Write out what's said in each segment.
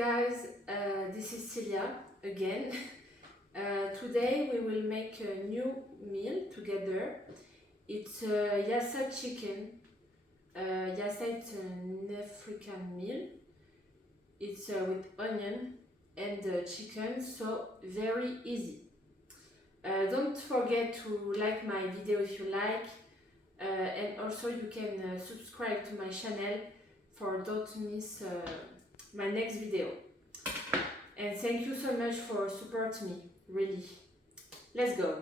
guys, this is Celia again. Today we will make a new meal together. It's Yassa chicken. Yassa is an African meal. It's with onion and chicken, so very easy. Don't forget to like my video if you like, and also you can subscribe to my channel for don't miss my next video. And thank you so much for supporting me, really. Let's go.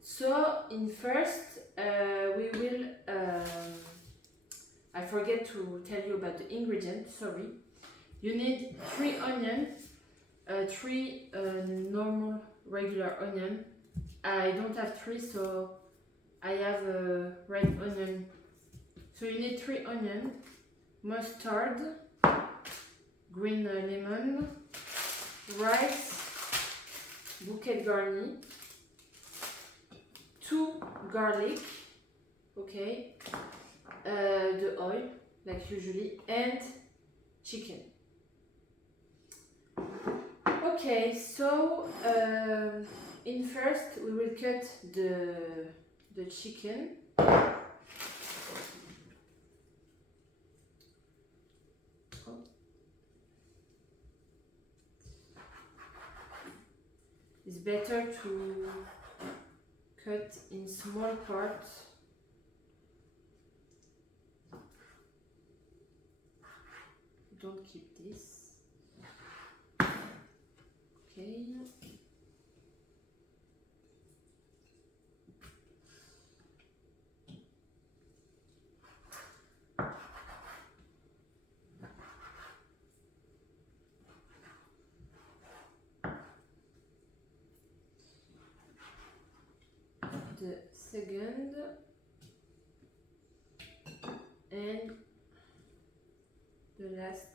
So in first we will I forget to tell you about the ingredients, sorry. You need 3 onions, 3 normal regular onion. I don't have 3, so I have a red onion. So you need 3 onions, mustard, green lemon, rice, bouquet garni, 2 garlic, okay, the oil like usually, and chicken. Okay, so in first we will cut the chicken. It's better to cut in small parts. Don't keep this. Okay. The second and the last.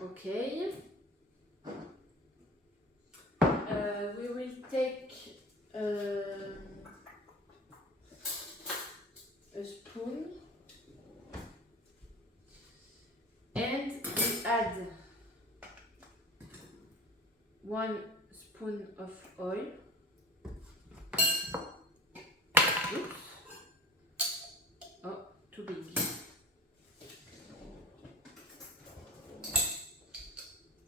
Okay. We will take a spoon and we add 1 spoon of oil. Oops. Oh, too big.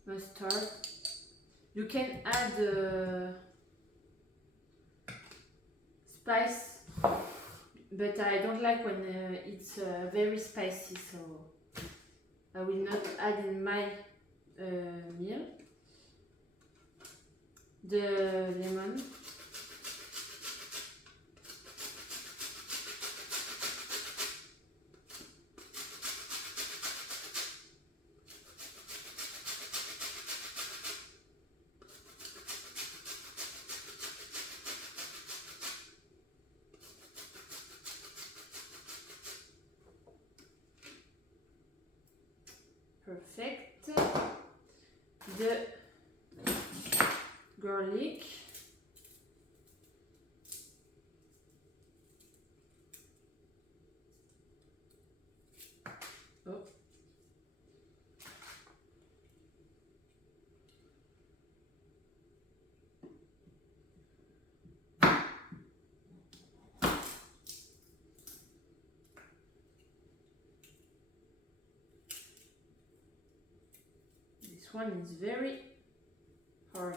Mustard. You can add spice, but I don't like when it's very spicy, so I will not add in my meal. The lemon. Perfect. The garlic. Oh. This one is very hard.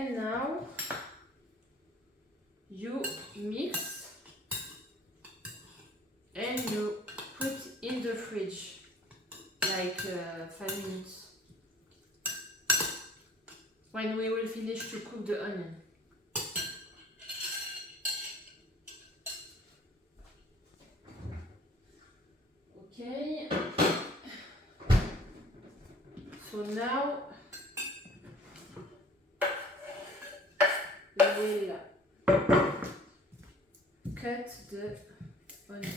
And now you mix and you put in the fridge like 5 minutes when we will finish to cook the onion. Okay, so now we will cut the onion.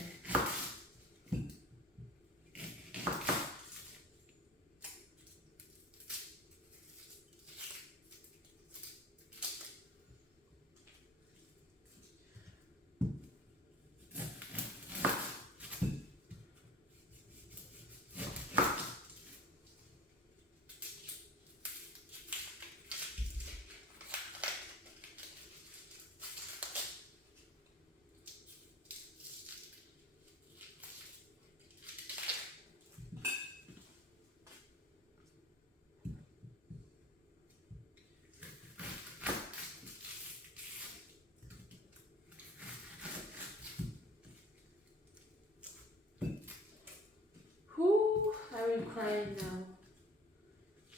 I will cry now.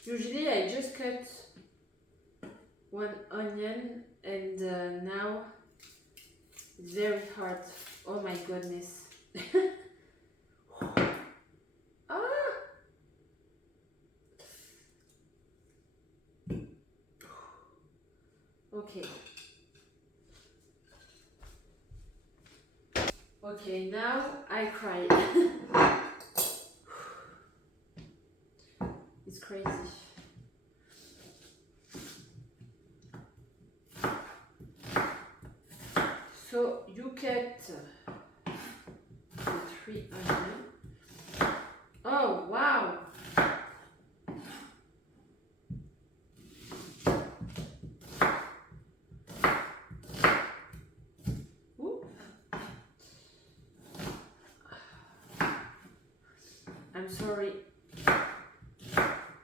Usually I just cut one onion and now it's very hard. Oh my goodness. Ah! Okay. Okay, now I cry. It's crazy. So you cut the 3 onions. Oh wow! Ooh. I'm sorry.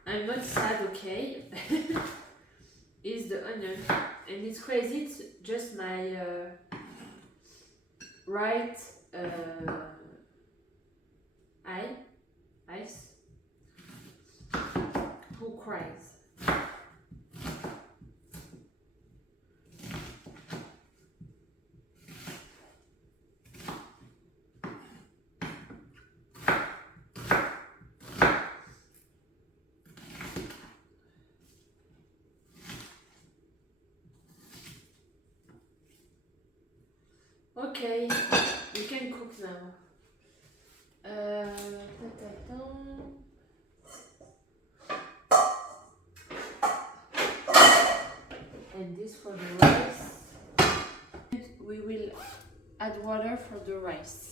I'm not sad, okay? It's the onion, and it's crazy. It's just my right eyes who cries. Okay, you can cook now. And this for the rice. And we will add water for the rice.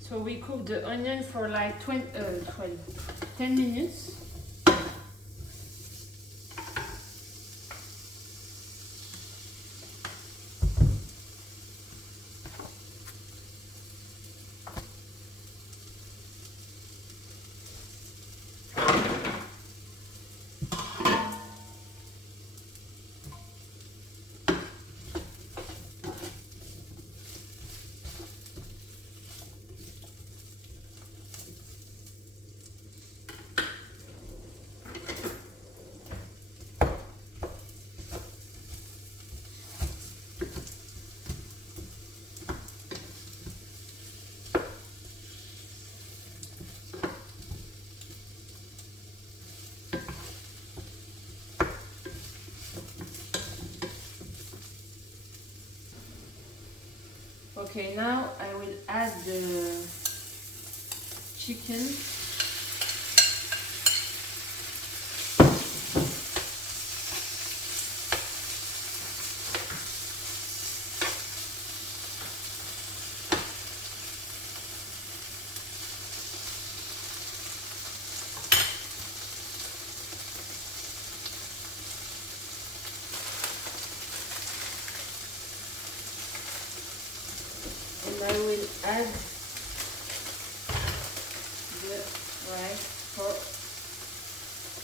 So we cook the onion for like 10 minutes. Okay, now I will add the chicken. add the rice for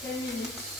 10 minutes.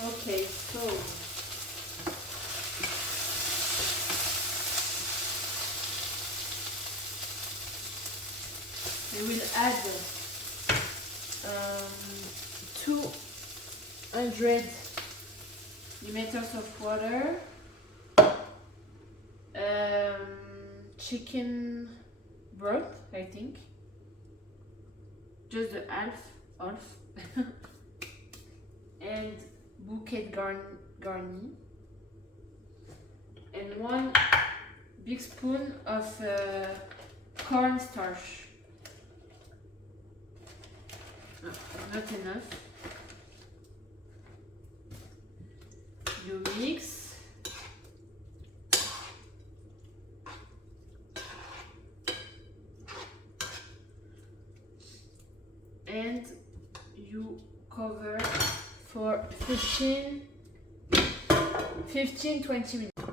Okay, so we will add 200 milliliters of water, chicken broth, I think, just the half, and bouquet garni, and 1 big spoon of cornstarch. No, not enough. You mix. And you cover for 15-20 minutes.